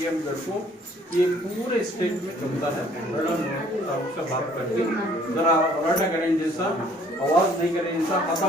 पीएमगढ़ को ये पूरे स्टेट में चलता है। मैडम से बात करके जरा रटा करें जैसा आवाज नहीं करें जैसा खाता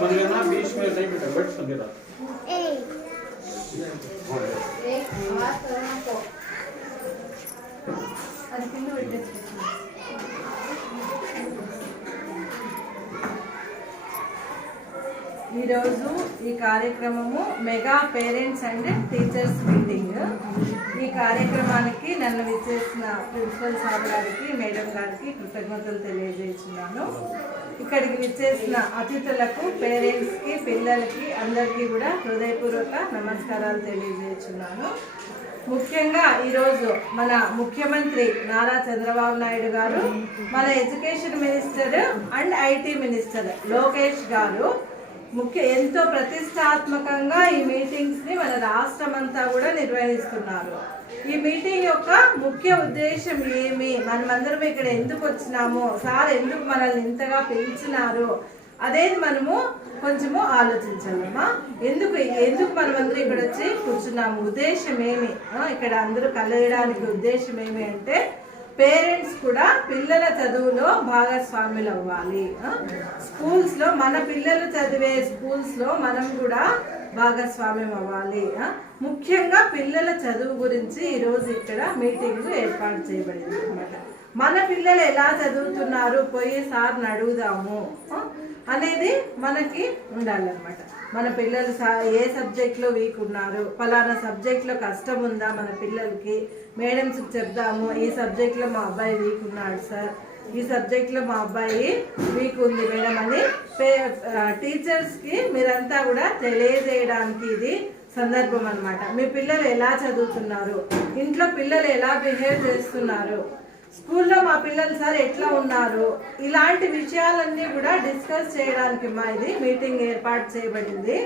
मन लेना बीच में नहीं बेटा बैठ सकेगा। ఈరోజు ఈ కార్యక్రమము mega parents and teachers meeting. ఈ కార్యక్రమానికి నన్ను విచ్చేసిన ప్రిన్సిపల్ సార్ గారికి, మేడం గారికి కృతజ్ఞతలు తెలియజేస్తున్నాను. ఇక్కడికి విచ్చేసిన అతిథులకు, పేరెంట్స్కి, పిల్లలకి అందరికీ కూడా హృదయపూర్వక నమస్కారాలు తెలియజేస్తున్నాను. ముఖ్యంగా ఈరోజు మన ముఖ్యమంత్రి నారా చంద్రబాబు నాయుడు గారు, మన education minister and IT minister Lokesh గారు ఎంతో ప్రతిష్టాత్మకంగా ఈ మీటింగ్స్ ని మన రాష్ట్రం అంతా కూడా నిర్వహిస్తున్నారు. ఈ మీటింగ్ యొక్క ముఖ్య ఉద్దేశం ఏమి, మనమందరం ఇక్కడ ఎందుకు వచ్చినాము, సార్ ఎందుకు మనల్ని ఇంతగా పిలిచినారు అనేది మనము కొంచెము ఆలోచించాలమ్మా. ఎందుకు మనమందరం ఇక్కడ వచ్చి కూర్చున్నాము, ఉద్దేశం ఏమి, ఇక్కడ అందరూ కలయడానికి ఉద్దేశం ఏమి అంటే పేరెంట్స్ కూడా పిల్లల చదువులో భాగస్వాములు అవ్వాలి. స్కూల్స్లో మన పిల్లలు చదివే స్కూల్స్లో మనం కూడా భాగస్వామ్యం అవ్వాలి. ముఖ్యంగా పిల్లల చదువు గురించి ఈరోజు ఇక్కడ మీటింగ్ ఏర్పాటు చేయబడింది అనమాట. మన పిల్లలు ఎలా చదువుతున్నారు పోయి సార్ని అడుగుదాము అనేది మనకి ఉండాలన్నమాట. మన పిల్లలు ఏ సబ్జెక్ట్లో వీక్ ఉన్నారు, ఫలానా సబ్జెక్ట్లో కష్టం ఉందా మన పిల్లలకి, మేడమ్స్కి చెప్దాము ఈ సబ్జెక్ట్లో మా అబ్బాయి వీక్ ఉన్నాడు సార్, ఈ సబ్జెక్ట్లో మా అబ్బాయి వీక్ ఉంది మేడం అని టీచర్స్కి మీరంతా కూడా తెలియజేయడానికి ఇది సందర్భం అన్నమాట. మీ పిల్లలు ఎలా చదువుతున్నారు, ఇంట్లో పిల్లలు ఎలా బిహేవ్ చేస్తున్నారు, స్కూల్లో మా పిల్లలు సార్ ఎట్లా ఉన్నారు, ఇలాంటి విషయాలన్నీ కూడా డిస్కస్ చేయడానికి మా ఇది మీటింగ్ ఏర్పాటు చేయబడింది.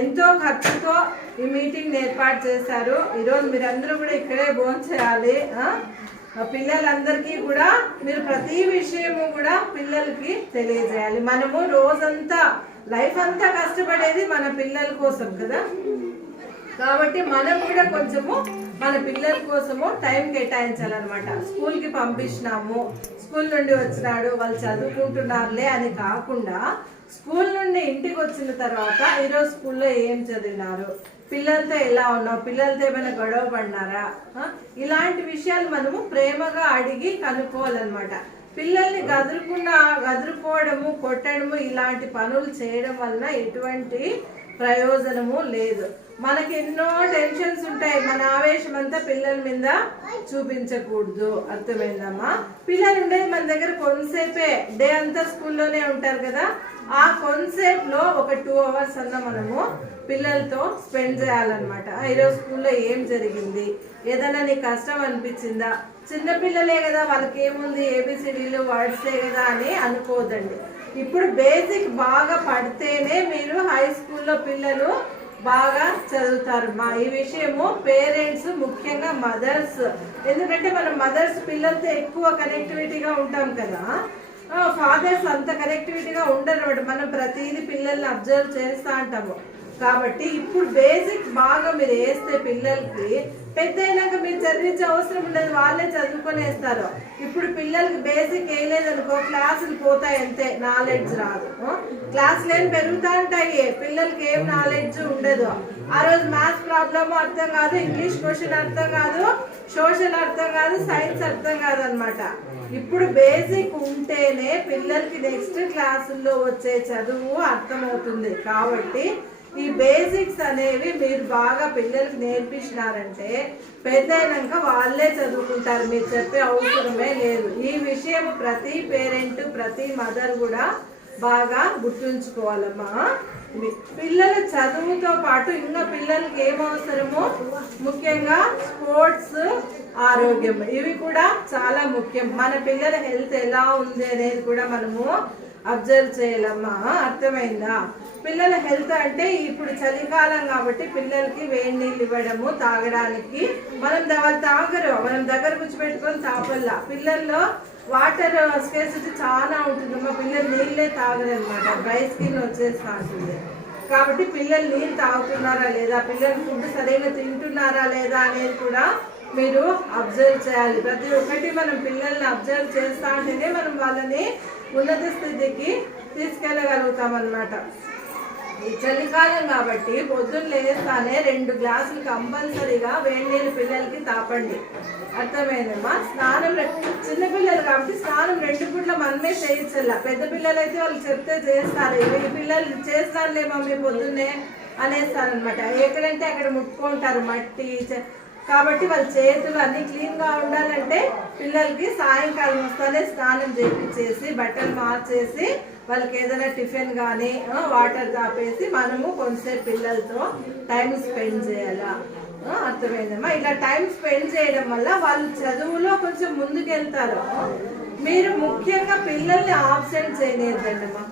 ఎంతో ఖర్చుతో ఈ మీటింగ్ ఏర్పాటు చేశారు. ఈరోజు మీరందరూ కూడా ఇక్కడే భోంచేయాలి. పిల్లలందరికీ కూడా మీరు ప్రతి విషయము కూడా పిల్లలకి తెలియజేయాలి. మనము రోజంతా లైఫ్ అంతా కష్టపడేది మన పిల్లల కోసం కదా, కాబట్టి మనం కూడా కొంచెము మన పిల్లల కోసము టైం కేటాయించాలన్నమాట. స్కూల్కి పంపించినాము, స్కూల్ నుండి వచ్చినాడు వాళ్ళు చదువుకుంటున్నారులే అని కాకుండా స్కూల్ నుండి ఇంటికి వచ్చిన తర్వాత ఈరోజు స్కూల్లో ఏం చదివినారు, పిల్లలతో ఎలా ఉన్నావు, పిల్లలతో ఏమైనా గొడవ పడినారా, ఇలాంటి విషయాలు మనము ప్రేమగా అడిగి కనుక్కోవాలన్నమాట. పిల్లల్ని గదురుకోవడము, కొట్టడము ఇలాంటి పనులు చేయడం వలన ఎటువంటి ప్రయోజనము లేదు. మనకి ఎన్నో టెన్షన్స్ ఉంటాయి, మన ఆవేశం అంతా పిల్లల మీద చూపించకూడదు. అర్థమైందమ్మా? పిల్లలు ఉండేది మన దగ్గర కొంతసేపే, డే అంతా స్కూల్లోనే ఉంటారు కదా, ఆ కొంతసేపులో ఒక 2 hours అన్న మనము పిల్లలతో స్పెండ్ చేయాలన్నమాట. ఈరోజు స్కూల్లో ఏం జరిగింది, ఏదైనా నీకు కష్టం అనిపించిందా, చిన్నపిల్లలే కదా వాళ్ళకి ఏముంది ఏబిసిడీలు వర్డ్సే కదా అని అనుకోదండి. ఇప్పుడు బేసిక్ బాగా పడితేనే మీరు హై స్కూల్లో పిల్లలు బాగా చదువుతారు. ఈ విషయము పేరెంట్స్, ముఖ్యంగా మదర్స్, ఎందుకంటే మనం మదర్స్ పిల్లలతో ఎక్కువ కనెక్టివిటీగా ఉంటాం కదా, ఫాదర్స్ అంత కనెక్టివిటీగా ఉండరు. మనం ప్రతిదీ పిల్లల్ని అబ్జర్వ్ చేస్తూ ఉంటాము. కాబట్టి ఇప్పుడు బేసిక్ బాగా మీరు వేస్తే పిల్లలకి పెద్ద అయినాక మీరు చదివించే అవసరం ఉండదు, వాళ్ళే చదువుకొనేస్తారు. ఇప్పుడు పిల్లలకి బేసిక్ వేయలేదనుకో క్లాసులు పోతాయి అంతే, నాలెడ్జ్ రాదు. క్లాసులు ఏం పెరుగుతూ ఉంటాయి, పిల్లలకి ఏం నాలెడ్జ్ ఉండదు. ఆ రోజు మ్యాథ్స్ ప్రాబ్లమ్ అర్థం కాదు, ఇంగ్లీష్ క్వశ్చన్ అర్థం కాదు, సోషల్ అర్థం కాదు, సైన్స్ అర్థం కాదు అనమాట. ఇప్పుడు బేసిక్ ఉంటేనే పిల్లలకి నెక్స్ట్ క్లాసుల్లో వచ్చే చదువు అర్థమవుతుంది. కాబట్టి ఈ బేసిక్స్ అనేవి మీరు బాగా పిల్లలకి నేర్పించినారంటే పెద్ద అయినాక వాళ్ళే చదువుకుంటారు, మీరు చెప్పే అవసరమే లేదు. ఈ విషయం ప్రతి పేరెంట్, ప్రతి మదర్ కూడా బాగా గుర్తుంచుకోవాలమ్మా. పిల్లల చదువుతో పాటు ఇంకా పిల్లలకి ఏమవసరమో ముఖ్యంగా స్పోర్ట్స్, ఆరోగ్యం, ఇవి కూడా చాలా ముఖ్యం. మన పిల్లల హెల్త్ ఎలా ఉంది అనేది కూడా మనము అబ్జర్వ్ చేయాలమ్మా. అర్థమైందా? పిల్లల హెల్త్ అంటే ఇప్పుడు చలికాలం కాబట్టి పిల్లలకి వేడి నీళ్ళు ఇవ్వడము తాగడానికి. వాళ్ళు తాగరు, మనం దగ్గర కూర్చోబెట్టుకొని తాపల్లా. పిల్లల్లో వాటర్ స్కేర్సిటీ చాలా ఉంటుంది, మా పిల్లలు నీళ్ళే తాగరు అనమాట, డ్రై స్కిన్ వచ్చేస్తూ ఉంటుంది. కాబట్టి పిల్లలు నీళ్ళు తాగుతున్నారా లేదా, పిల్లలు ఫుడ్ సరిగ్గా తింటున్నారా లేదా అనేది కూడా మీరు అబ్జర్వ్ చేయాలి. ప్రతి ఒక్కటి మనం పిల్లల్ని అబ్జర్వ్ చేస్తా ఉంటేనే మనం వాళ్ళని ఉన్నత స్థితికి తీసుకెళ్ళగలుగుతాం అన్నమాట. ఈ చలికాలం కాబట్టి పొద్దున్న లేస్తానే 2 గ్లాసులు కంపల్సరీగా వేడి నీళ్ళు పిల్లలకి తాపండి. అర్థమైందమ్మా? స్నానం చిన్నపిల్లలు కాబట్టి స్నానం 2 పూట్ల మనమే చేయించాల. పెద్ద పిల్లలు అయితే వాళ్ళు చెప్తే చేస్తారు, ఈ పిల్లలు చేస్తారులే మమ్మీ పొద్దున్నే అనేస్తారనమాట. ఎక్కడంటే అక్కడ ముట్టుకుంటారు మట్టి. కాబట్టి వాళ్ళ చేతులు అన్ని క్లీన్ గా ఉండాలంటే పిల్లలకి సాయంకాలం వస్తానే స్నానం చేపించేసి బట్టలు మార్చేసి వాళ్ళకి ఏదైనా టిఫిన్ కానీ వాటర్ తాపేసి మనము కొంచెంసేపు పిల్లలతో టైం స్పెండ్ చేయాలా. అర్థమైందమ్మా? ఇలా టైం స్పెండ్ చేయడం వల్ల వాళ్ళు చదువులో కొంచెం ముందుకెళ్తారు. మీరు ముఖ్యంగా పిల్లల్ని ఆబ్సెంట్ చేయలేదండమ్మా.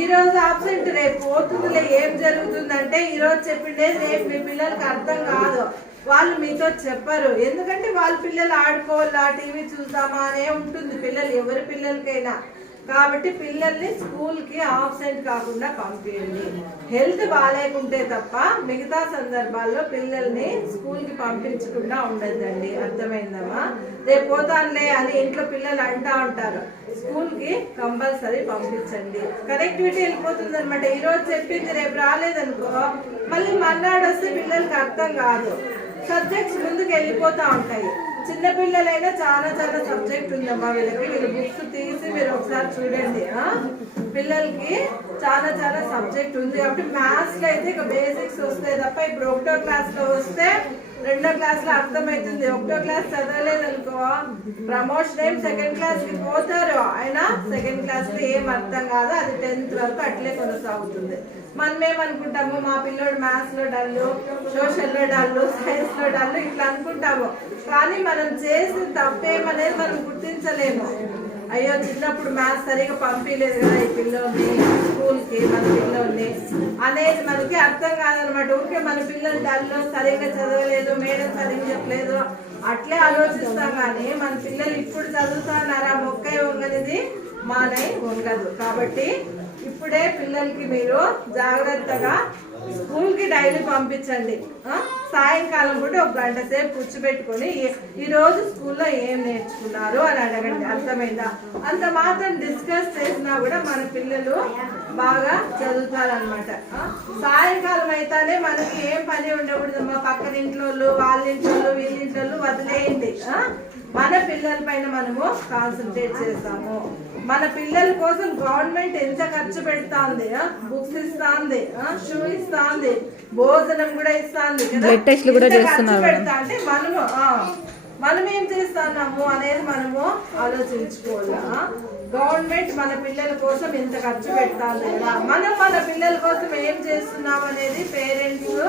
ఈ రోజు ఆబ్సెంట్ రేపు పోతుందిలే, ఏం జరుగుతుందంటే ఈ రోజు చెప్పిండేది రేపు మీ పిల్లలకి అర్థం కాదు, వాళ్ళు మీతో చెప్పరు. ఎందుకంటే వాళ్ళ పిల్లలు ఆడుకోవాలా, టీవీ చూద్దామా అనే ఉంటుంది పిల్లలు, ఎవరి పిల్లలకైనా. కాబట్టి పిల్లల్ని స్కూల్కి ఆబ్సెంట్ కాకుండా పంపించండి. హెల్త్ బాగాలేకుంటే తప్ప మిగతా సందర్భాల్లో పిల్లల్ని స్కూల్కి పంపించకుండా ఉండద్దండి. అర్థమైందమ్మా? రేపు పోతానులే అని ఇంట్లో పిల్లలు అంటా ఉంటారు, స్కూల్కి కంపల్సరీ పంపించండి. కనెక్టివిటీ వెళ్ళిపోతుంది అనమాట. ఈరోజు చెప్పింది రేపు రాలేదనుకో మళ్ళీ మర్నాడు వస్తే పిల్లలకి అర్థం కాదు, సబ్జెక్ట్స్ ముందుకు వెళ్ళిపోతూ ఉంటాయి. చిన్నపిల్లలైనా చాలా చాలా సబ్జెక్ట్ ఉందమ్మా వీళ్ళకి. వీళ్ళు బుక్స్ తీసి మీరు ఒకసారి చూడండి. పిల్లలకి చాలా చాలా సబ్జెక్ట్ ఉంది కాబట్టి మ్యాథ్స్ లో అయితే ఇక బేసిక్స్ వస్తాయి తప్ప ఇప్పుడు 1వ క్లాస్ లో వస్తే 2వ క్లాస్ లో అర్థమవుతుంది. 1వ క్లాస్ చదవలేదనుకో ప్రమోషన్ ఏం 2nd క్లాస్ కి పోతారు, అయినా 2nd క్లాస్ లో ఏం అర్థం కాదు. అది 10th వరకు అట్లే కొనసాగుతుంది. మనం ఏమనుకుంటాము, మా పిల్లోడు మ్యాథ్స్ లో డల్లు, సోషల్ లో డల్లు, సైన్స్ లో డల్లు ఇట్లా అనుకుంటాము. కానీ మనం చేసిన తప్పేమనేది మనం గుర్తించలేము. అయ్యో చిన్నప్పుడు మ్యాథ్స్ సరిగా పంపించలేదు కదా ఈ పిల్లోని స్కూల్కి, మన పిల్లోని అనేది మనకి అర్థం కాదనమాట. ఊరికే మన పిల్లలు డల్లు, సరిగ్గా చదవలేదు, మేడం సరిగ్గా చెప్పలేదు అట్లే ఆలోచిస్తాం. కానీ మన పిల్లలు ఇప్పుడు చదువుతున్నారా, మొక్కై వంగనిది మానై వంగదు. కాబట్టి ఇప్పుడే పిల్లలకి మీరు జాగ్రత్తగా స్కూల్కి డైలీ పంపించండి. సాయంకాలం కూడా 1 గంట సేపు కూర్చోబెట్టుకొని ఈ రోజు స్కూల్లో ఏం నేర్చుకున్నారు అని అడగండి. అర్థమైందా? అంత మాత్రం డిస్కస్ చేసినా కూడా మన పిల్లలు బాగా చదువుతారనమాట. సాయంకాలం అయితేనే మనకి ఏం పని ఉండకూడదు. మా పక్కన ఇంట్లో వాళ్ళ ఇంట్లో వీళ్ళ ఇంట్లో వదిలేయండి. మన పిల్లల పైన మనము కాన్సన్ట్రేట్ చేస్తాము. మన పిల్లల కోసం గవర్నమెంట్ ఎంత ఖర్చు పెడతాంది, బుక్స్ ఇస్తాంది, షూ ఇస్తాంది, భోజనం కూడా ఇస్తాంది, పెడతా అంటే మనం ఏం చేస్తున్నాము అనేది మనము ఆలోచించుకోవాలా. గవర్నమెంట్ మన పిల్లల కోసం ఎంత ఖర్చు పెడతాంది కదా, మనం మన పిల్లల కోసం ఏం చేస్తున్నాం అనేది పేరెంట్స్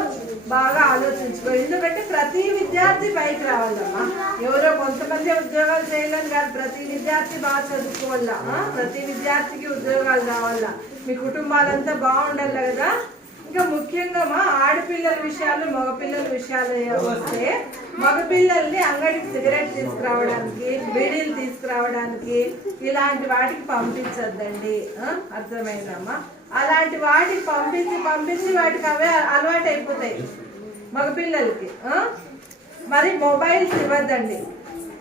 బాగా ఆలోచించుకో. ఎందుకంటే ప్రతి విద్యార్థి పైకి రావాలమ్మా. ఎవరో కొంతమంది ఉద్యోగాలు చేయాలని కాదు, ప్రతి విద్యార్థి బాగా చదువుకోవాలా, ప్రతి విద్యార్థికి ఉద్యోగాలు కావాలా, మీ కుటుంబాలంతా బాగుండాలి కదా. ఇంకా ముఖ్యంగా మా ఆడపిల్లల విషయాలు, మగపిల్లల విషయాలు వస్తే మగపిల్లల్ని అంగడికి సిగరెట్ తీసుకురావడానికి, బీడీలు తీసుకురావడానికి ఇలాంటి వాటికి పంపించద్దండి. అర్థమైందమ్మా? అలాంటి వాటికి పంపించి వాటికి అవే అలవాటు అయిపోతాయి మగపిల్లలకి. మరి మొబైల్స్ ఇవ్వద్దండి.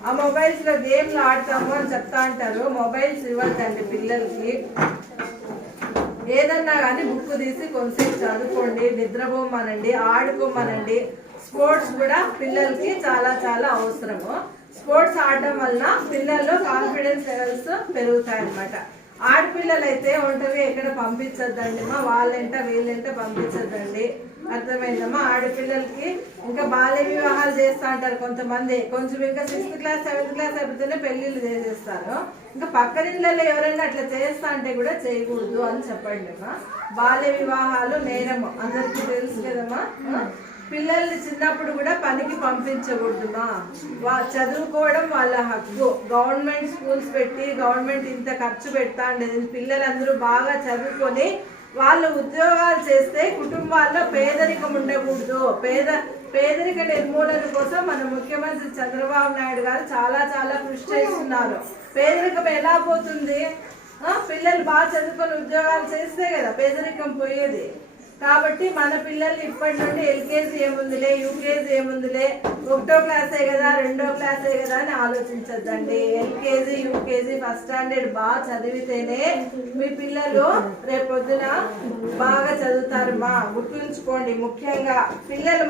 ఆ మొబైల్స్ లో గేమ్లు ఆడతాము అని చెప్తా అంటారు. మొబైల్స్ ఇవ్వద్దండి పిల్లలకి. ఏదన్నా కానీ బుక్ తీసి కొంతసేపు చదువుకోండి, నిద్రపోమనండి, ఆడుకోమనండి. స్పోర్ట్స్ కూడా పిల్లలకి చాలా చాలా అవసరము. స్పోర్ట్స్ ఆడడం వలన పిల్లల్లో కాన్ఫిడెన్స్ లెవెల్స్ పెరుగుతాయి అన్నమాట. ఆడపిల్లలు అయితే ఒంటరిగా ఎక్కడ పంపించద్దండి మా, వాళ్ళంట వీళ్ళంట పంపించద్దండి. అర్థమైందమ్మా? ఆడపిల్లలకి ఇంకా బాల్య వివాహాలు చేస్తూ ఉంటారు కొంతమంది. కొంచెం ఇంకా 6th క్లాస్ 7th క్లాస్ అయిపోతేనే పెళ్లిళ్ళు చేసేస్తారు. ఇంకా పక్కన ఇళ్ళలో ఎవరైనా అట్లా చేస్తా అంటే కూడా చేయకూడదు అని చెప్పండి అమ్మా. బాల్య వివాహాలు నేరము, అందరికీ తెలుసు కదమ్మా. పిల్లల్ని చిన్నప్పుడు కూడా పనికి పంపించకూడదుమా. చదువుకోవడం వాళ్ళ హక్కు. గవర్నమెంట్ స్కూల్స్ పెట్టి గవర్నమెంట్ ఇంత ఖర్చు పెడతా ఉండేది. పిల్లలందరూ బాగా చదువుకొని వాళ్ళు ఉద్యోగాలు చేస్తే కుటుంబాల్లో పేదరికం ఉండకూడదు. పేదరిక నిర్మూలన కోసం మన ముఖ్యమంత్రి చంద్రబాబు నాయుడు గారు చాలా చాలా కృషి చేస్తున్నారు. పేదరికం ఎలా పోతుంది? పిల్లలు బాగా చదువుకొని ఉద్యోగాలు చేస్తే కదా పేదరికం పోయేది. కాబట్టి మన పిల్లల్ని ఇప్పటి నుండి ఎల్కేజీ ఏముందిలే, యూకేజీ ఏముందిలే, 1వ క్లాసే కదా 2వ క్లాసే కదా అని ఆలోచించద్దండి. ఎల్కేజీ యూకేజీ ఫస్ట్ స్టాండర్డ్ బాగా చదివితేనే మీ పిల్లలు రేపొద్దున బాగా చదువుతారు. గుర్తుంచుకోండి, ముఖ్యంగా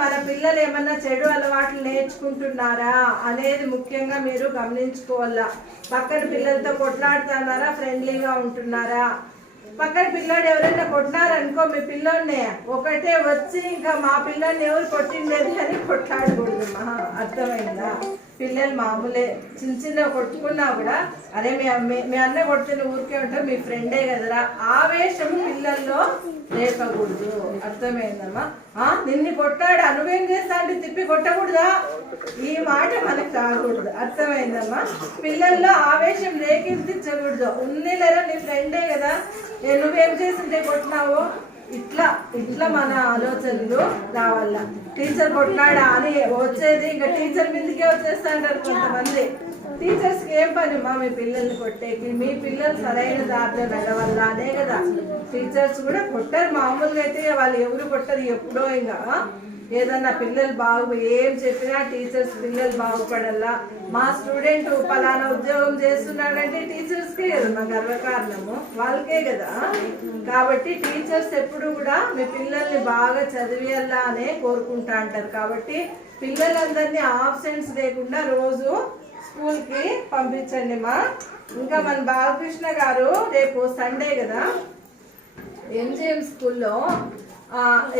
మన పిల్లలు ఏమన్నా చెడు అలవాట్లు నేర్చుకుంటున్నారా అనేది ముఖ్యంగా మీరు గమనించుకోవాలా. పక్కన పిల్లలతో కొట్లాడుతున్నారా, ఫ్రెండ్లీగా ఉంటున్నారా? పక్కన పిల్లోడు ఎవరైనా కొట్టినారనుకో మీ పిల్లోడిని ఒకటే వచ్చి ఇంకా మా పిల్లోడిని ఎవరు కొట్టిండేది అని కొట్లాడకూడదు. అర్థమైందా? పిల్లలు మామూలే, చిన్న కొట్టుకున్నా కూడా అరే మీ అన్న కొడుతున్న ఊరికే ఉంటావు, మీ ఫ్రెండే కదరా, ఆవేశం పిల్లల్లో రేపకూడదు. అర్థమైందమ్మా? నిన్ను కొట్టాడు, నువ్వేం చేస్తా అంటే తిప్పి కొట్టకూడదా, ఈ మాట మనకు రాకూడదు. అర్థమైందమ్మా? పిల్లల్లో ఆవేశం రేకెత్తించకూడదు. ఉంది లేదా నీ ఫ్రెండే కదా, నువ్వేం చేసింటే కొట్టినావు, ఇట్లా మన ఆలోచనలు రావాల. టీచర్ కొట్లాడా అని వచ్చేది ఇంకా టీచర్ మీదకే వచ్చేస్తాంటారు కొంతమంది. టీచర్స్కి ఏం పని మీ పిల్లల్ని కొట్టేకి? మీ పిల్లలు సరైన దారిలో నడవల్ల అనే కదా. టీచర్స్ కూడా కొట్టరు మామూలుగా, అయితే వాళ్ళు ఎవరు కొట్టరు ఎప్పుడో. ఇంకా ఏదన్నా పిల్లలు ఏం చెప్పినా టీచర్స్ పిల్లలు బాగుపడాలా. మా స్టూడెంట్ పలానా ఉద్యోగం చేస్తున్నాడంటే టీచర్స్కే కదా మా గర్వకారణము, వాళ్ళకే కదా. కాబట్టి టీచర్స్ ఎప్పుడు కూడా మీ పిల్లల్ని బాగా చదివేయాలా అనే కోరుకుంటా అంటారు. కాబట్టి పిల్లలందరినీ ఆబ్సెంట్స్ లేకుండా రోజు స్కూల్కి పంపించండి ఇంకా మన బాలకృష్ణ గారు రేపు సండే కదా ఎంజిఎం స్కూల్లో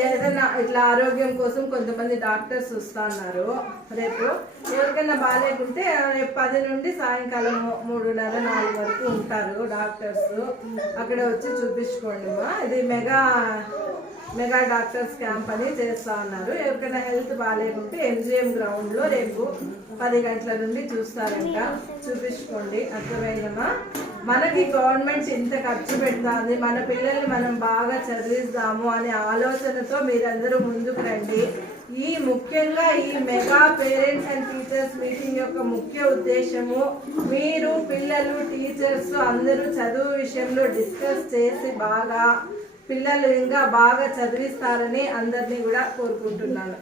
ఏదైనా ఇట్లా ఆరోగ్యం కోసం కొంతమంది డాక్టర్స్ వస్తున్నారు. రేపు ఎవరికైనా బాగాలేకుంటే రేపు 10 నుండి సాయంకాలం 3:30, 4 వరకు ఉంటారు డాక్టర్స్. అక్కడ వచ్చి చూపించుకోండి ఇది మెగా డాక్టర్స్ క్యాంప్ అని చేస్తా ఉన్నారు. ఎవరికైనా హెల్త్ బాగాలేకుంటే ఎంజిఎం గ్రౌండ్లో రేపు 10 గంటల నుండి చూస్తారంట, చూపించుకోండి. అర్థమైందమ్మా? మనకి గవర్నమెంట్ ఇంత ఖర్చు పెడుతుంది, మన పిల్లల్ని మనం బాగా చదివిస్తాము అనే ఆలోచనతో మీరందరూ ముందుకు రండి. ముఖ్యంగా ఈ mega parents and teachers meeting యొక్క ముఖ్య ఉద్దేశము మీరు పిల్లలు టీచర్స్ అందరూ చదువు విషయంలో డిస్కస్ చేసి పిల్లలు ఇంకా బాగా చదివిస్తారని అందరినీ కూడా కోరుకుంటున్నాను.